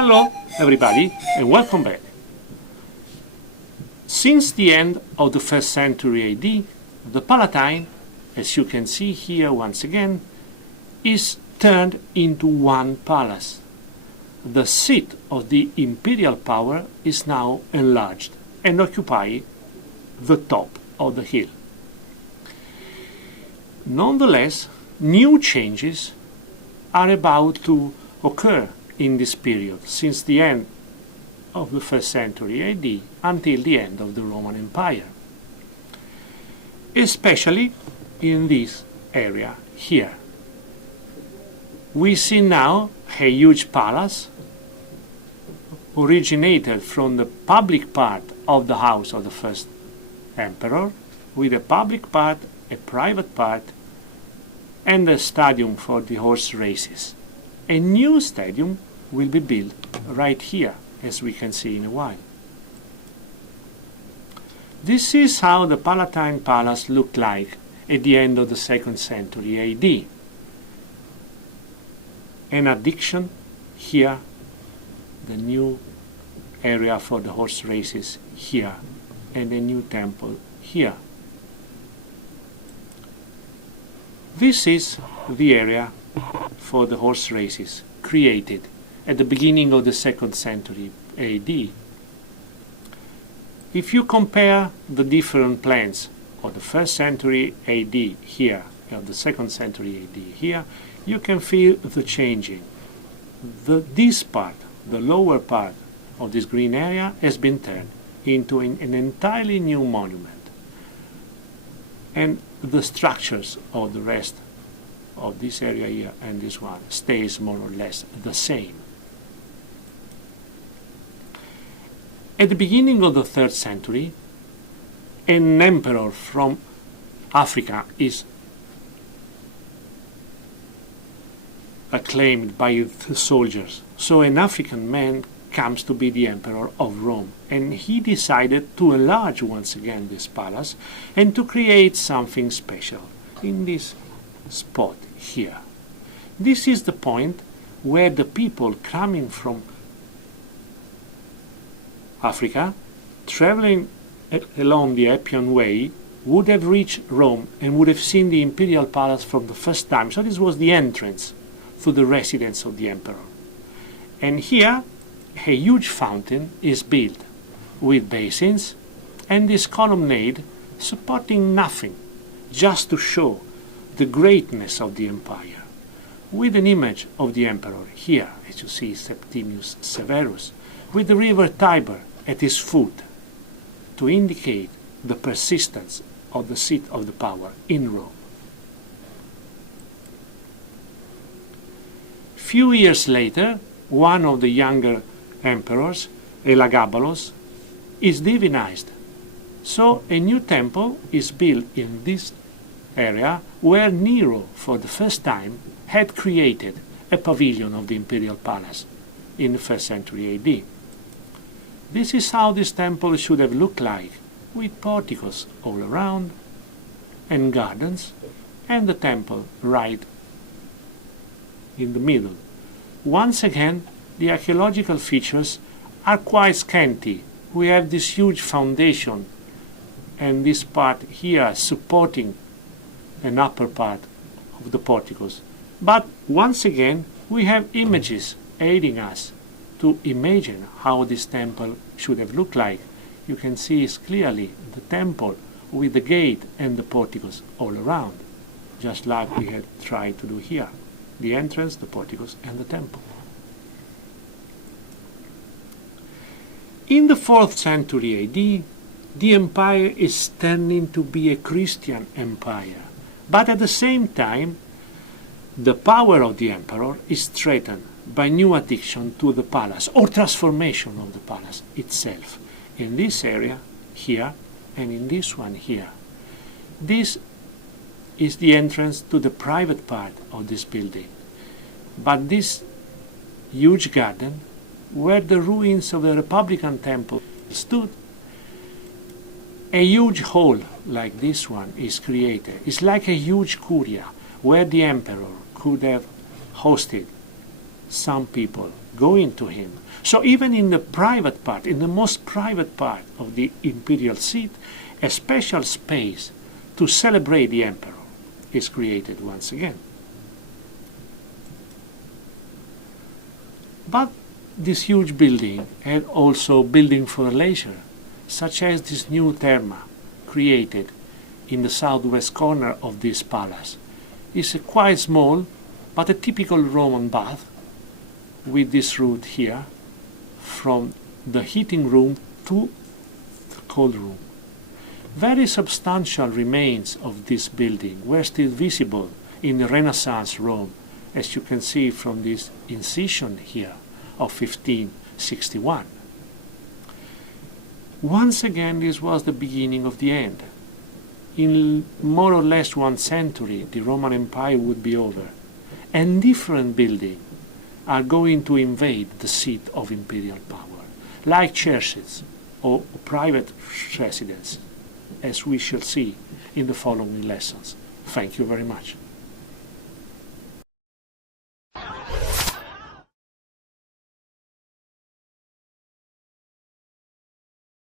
Hello everybody and welcome back. Since the end of the 1st century AD, the Palatine, as you can see here once again, is turned into one palace. The seat of the imperial power is now enlarged and occupies the top of the hill. Nonetheless, new changes are about to occur in this period, since the end of the 1st century AD until the end of the Roman Empire, especially in this area here. We see now a huge palace originated from the public part of the house of the first emperor, with a public part, a private part, and a stadium for the horse races. A new stadium will be built right here, as we can see in a while. This is how the Palatine Palace looked like at the end of the 2nd century AD. An addition here, the new area for the horse races here, and a new temple here. This is the area for the horse races created at the beginning of the 2nd century AD. If you compare the different plans of the 1st century AD here and the 2nd century AD here, you can feel the changing. This part, the lower part of this green area, has been turned into an entirely new monument. And the structures of the rest of this area here and this one stays more or less the same. At the beginning of the 3rd century, an emperor from Africa is acclaimed by the soldiers. So an African man comes to be the emperor of Rome, and he decided to enlarge once again this palace and to create something special in this spot here. This is the point where the people coming from Africa, traveling along the Appian Way, would have reached Rome and would have seen the imperial palace for the first time. So this was the entrance to the residence of the emperor. And here a huge fountain is built with basins and this colonnade supporting nothing, just to show the greatness of the empire, with an image of the emperor here, as you see, Septimius Severus, with the river Tiber at his foot, to indicate the persistence of the seat of the power in Rome. Few years later, one of the younger emperors, Elagabalus, is divinized. So a new temple is built in this area where Nero, for the first time, had created a pavilion of the imperial palace in the 1st century AD. This is how this temple should have looked like, with porticos all around, and gardens, and the temple right in the middle. Once again, the archaeological features are quite scanty. We have this huge foundation and this part here supporting an upper part of the porticos. But once again, we have images aiding us to imagine how this temple should have looked like. You can see clearly the temple with the gate and the porticos all around, just like we had tried to do here. The entrance, the porticos, and the temple. In the 4th century AD, the empire is turning to be a Christian empire, but at the same time, the power of the emperor is threatened by new addiction to the palace, or transformation of the palace itself, in this area here and in this one here. This is the entrance to the private part of this building, but this huge garden, where the ruins of the Republican temple stood, a huge hall like this one is created. It's like a huge curia where the emperor could have hosted some people going to him. So even in the private part, in the most private part of the imperial seat, a special space to celebrate the emperor is created once again. But this huge building had also building for leisure, such as this new therma created in the southwest corner of this palace. It's quite small, but a typical Roman bath with this route here from the heating room to the cold room. Very substantial remains of this building were still visible in the Renaissance Rome, as you can see from this incision here of 1561. Once again, this was the beginning of the end. In more or less 1 century, the Roman Empire would be over, and different buildings are going to invade the seat of imperial power, like churches or private residences, as we shall see in the following lessons. Thank you very much.